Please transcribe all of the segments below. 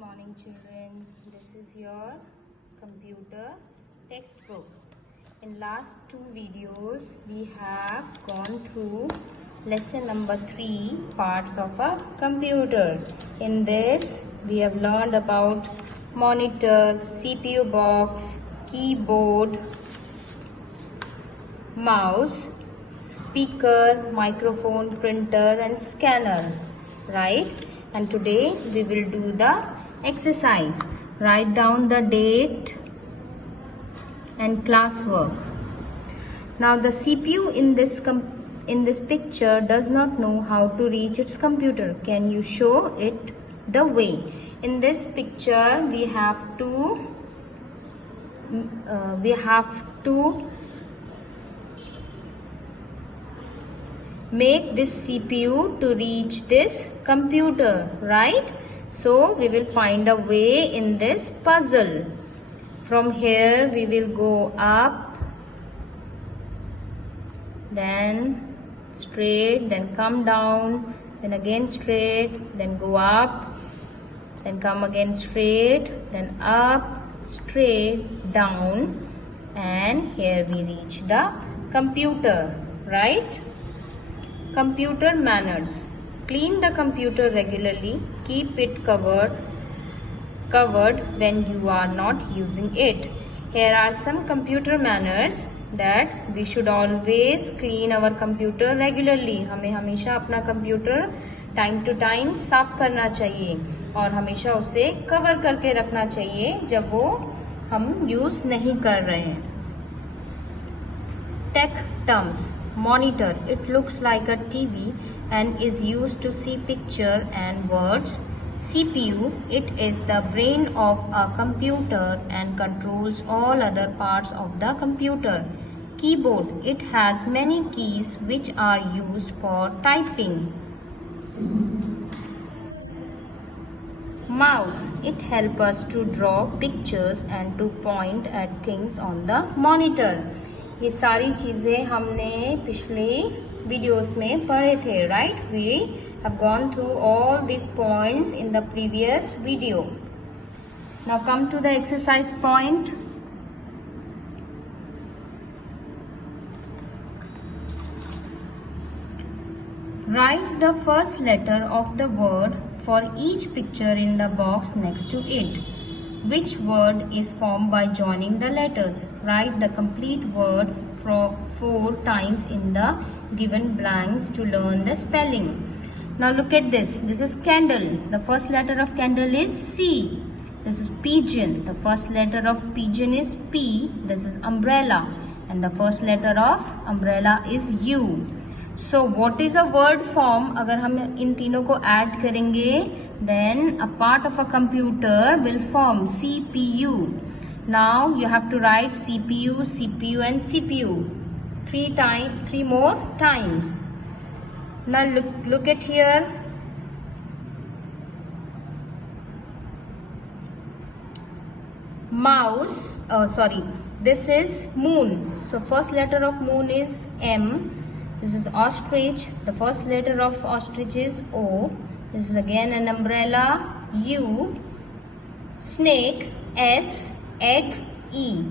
morning, children. This is your computer textbook. In last two videos, we have gone through lesson number 3, parts of a computer. In this, we have learned about monitor, CPU box, keyboard, mouse, speaker, microphone, printer and scanner, right? And today we will do the exercise. Write down the date and classwork. Now the CPU in this picture does not know how to reach its computer. Can you show it the way? In this picture we have to make this CPU to reach this computer, right? So we will find a way in this puzzle. From here we will go up, then straight, then come down, then again straight, then go up, then come again straight, then up, straight, down, and here we reach the computer, right? Computer manners. Clean the computer regularly. Keep it covered when you are not using it. Here are some computer manners that we should always clean our computer regularly. हमें हमेशा अपना computer time to time साफ करना चाहिए और हमेशा उसे cover करके रखना चाहिए जब वो हम यूज नहीं कर रहे हैं. Tech terms. Monitor. It looks like a TV and is used to see picture and words. CPU. It is the brain of a computer and controls all other parts of the computer. Keyboard. It has many keys which are used for typing. Mouse. It helps us to draw pictures and to point at things on the monitor. ये सारी चीज़ें हमने पिछले videos में पढ़े थे, right? We have gone through all this points in the previous video. Now come to the exercise point. Write the first letter of the word for each picture in the box next to it. Which word is formed by joining the letters? Write the complete word 4 times in the given blanks to learn the spelling. Now look at this. This is candle. The first letter of candle is C. This is pigeon. The first letter of pigeon is P. This is umbrella. And the first letter of umbrella is U. So what is a word form? अगर हम इन तीनों को add करेंगे, then a part of a computer will form CPU. Now you have to write CPU, CPU and CPU 3 more times. Now look at here. Mouse. This is moon. So first letter of moon is M. This is ostrich. The first letter of ostrich is O. This is again an umbrella, U. Snake, S. Egg, E.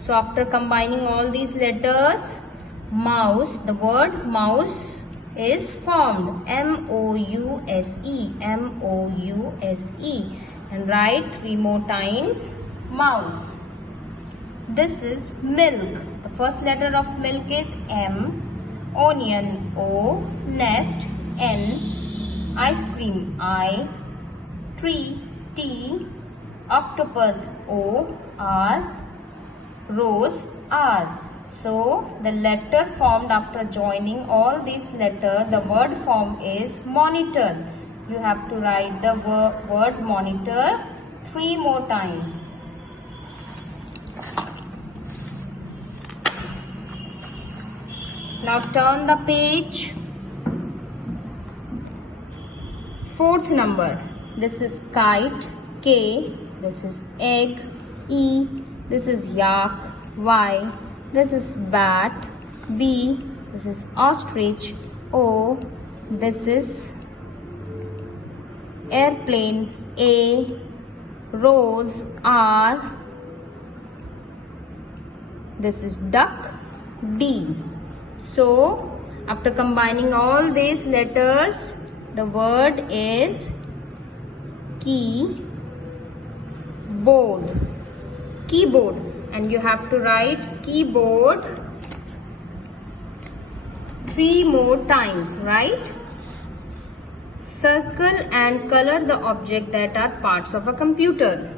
So after combining all these letters, mouse, the word mouse is formed. M-O-U-S-E. M-O-U-S-E. And write 3 more times, mouse. This is milk. The first letter of milk is M. Onion, O. Nest, N. Ice cream, I. Tree, T. Octopus, O. R. Rose, R. So the letter formed after joining all these letters, the word form is monitor. You have to write the word monitor 3 more times. Now turn the page. 4th number. This is kite, K. This is egg, E. This is yak, Y. This is bat, B. This is ostrich, O. This is airplane, A. rows are, this is duck, D. So after combining all these letters, the word is keyboard. Keyboard, and you have to write keyboard 3 more times, right? Circle and color the object that are parts of a computer.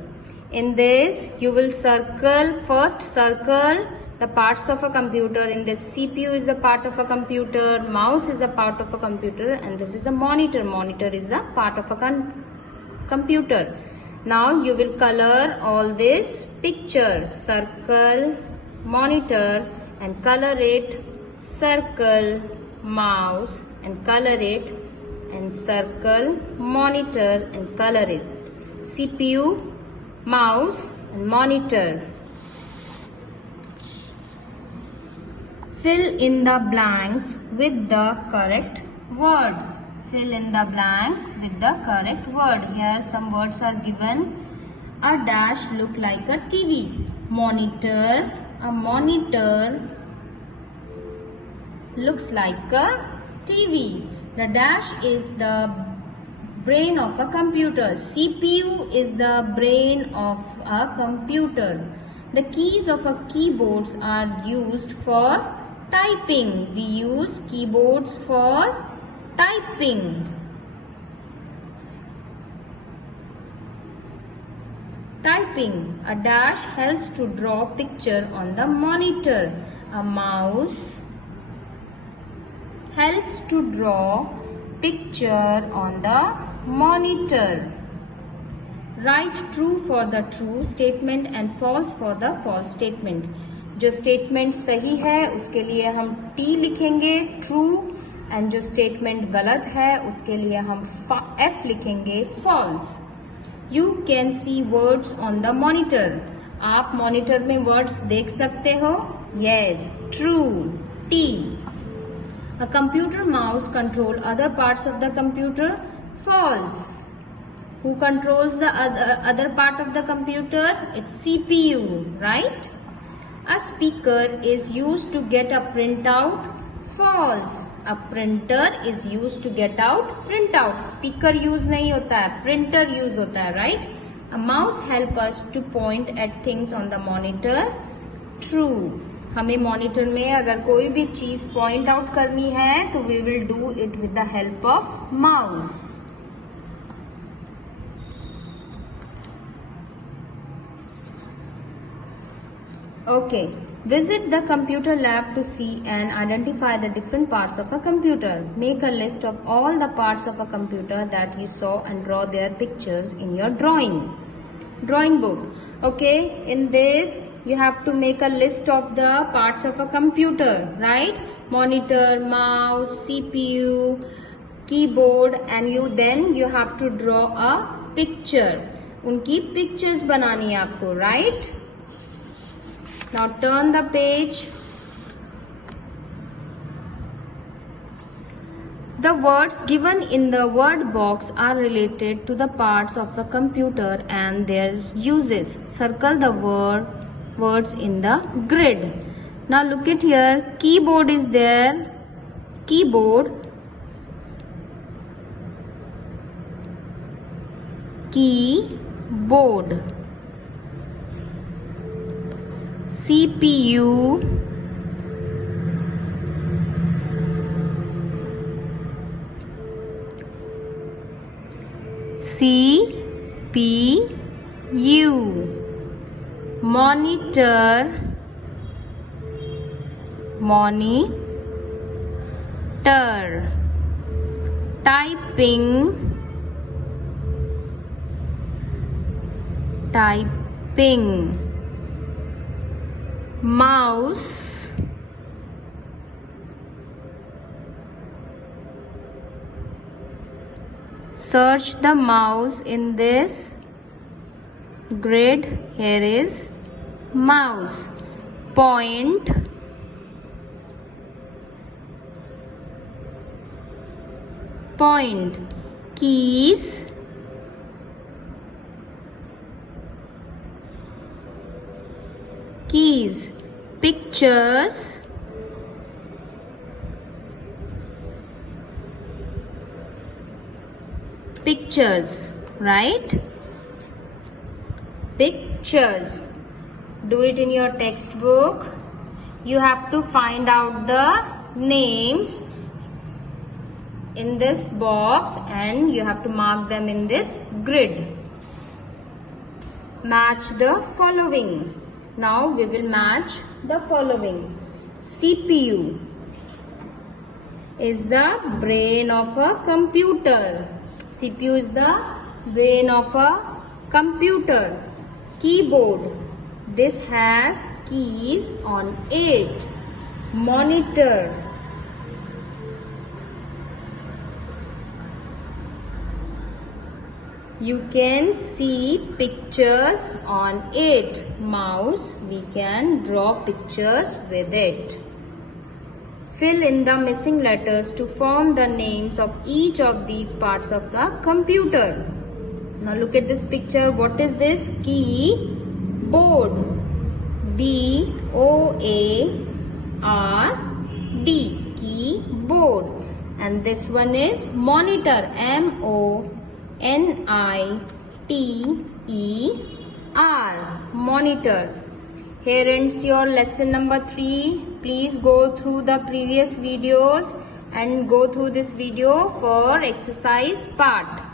In this, you will first circle the parts of a computer. In this, CPU is a part of a computer, mouse is a part of a computer, and this is a monitor. Monitor is a part of a computer. Now you will color all these pictures. Circle monitor and color it. Circle mouse and color it. And circle monitor and color it. CPU, mouse and monitor. Fill in the blanks with the correct words. Fill in the blank with the correct word. Here some words are given. A dash look like a TV. Monitor. A monitor looks like a TV. The dash is the brain of a computer. CPU is the brain of a computer. The keys of a keyboards are used for typing. We use keyboards for typing. Typing. A dash helps to draw picture on the monitor. A mouse helps to draw picture on the monitor. Write true for the true statement and false for the false statement. जो statement सही है उसके लिए हम T लिखेंगे true, and जो statement गलत है उसके लिए हम F लिखेंगे false. You can see words on the monitor. आप monitor में words देख सकते हो? Yes, true. T. A computer mouse control other parts of the computer. False. Who controls the other part of the computer? It's CPU, right? A speaker is used to get a printout. False. A printer is used to get out printout. Speaker use नहीं होता है, printer use होता है, right? A mouse help us to point at things on the monitor. True. हमें monitor में अगर कोई भी चीज पॉइंट आउट करनी है तो we will do it with the help of mouse. Okay, visit the computer lab to see and identify the different parts of a computer. Make a list of all the parts of a computer that you saw and draw their pictures in your drawing book. Okay, in this you have to make a list of the parts of a computer, right? Monitor, mouse, CPU, keyboard, and you have to draw a picture. उनकी pictures बनानी है आपको, right? Now turn the page. The words given in the word box are related to the parts of the computer and their uses. Circle the words in the grid. Now look at here. Keyboard is there. Keyboard. Keyboard. CPU. CPU. Monitor. Typing. Mouse. Search the mouse in this grid. Here is mouse. Point. Keys. keys. Pictures. Pictures, right? Pictures. Do it in your textbook. You have to find out the names in this box and you have to mark them in this grid. Match the following. Now we will match the following. CPU is the brain of a computer. CPU is the brain of a computer. Keyboard. This has keys on it. Monitor. You can see pictures on it. Mouse, we can draw pictures with it. Fill in the missing letters to form the names of each of these parts of the computer. Now look at this picture. What is this? Keyboard. B-O-A-R-D. Keyboard. And this one is monitor. M-O-N-I-T-E-R. Monitor. Here ends your lesson number 3. Please go through the previous videos and go through this video for exercise part.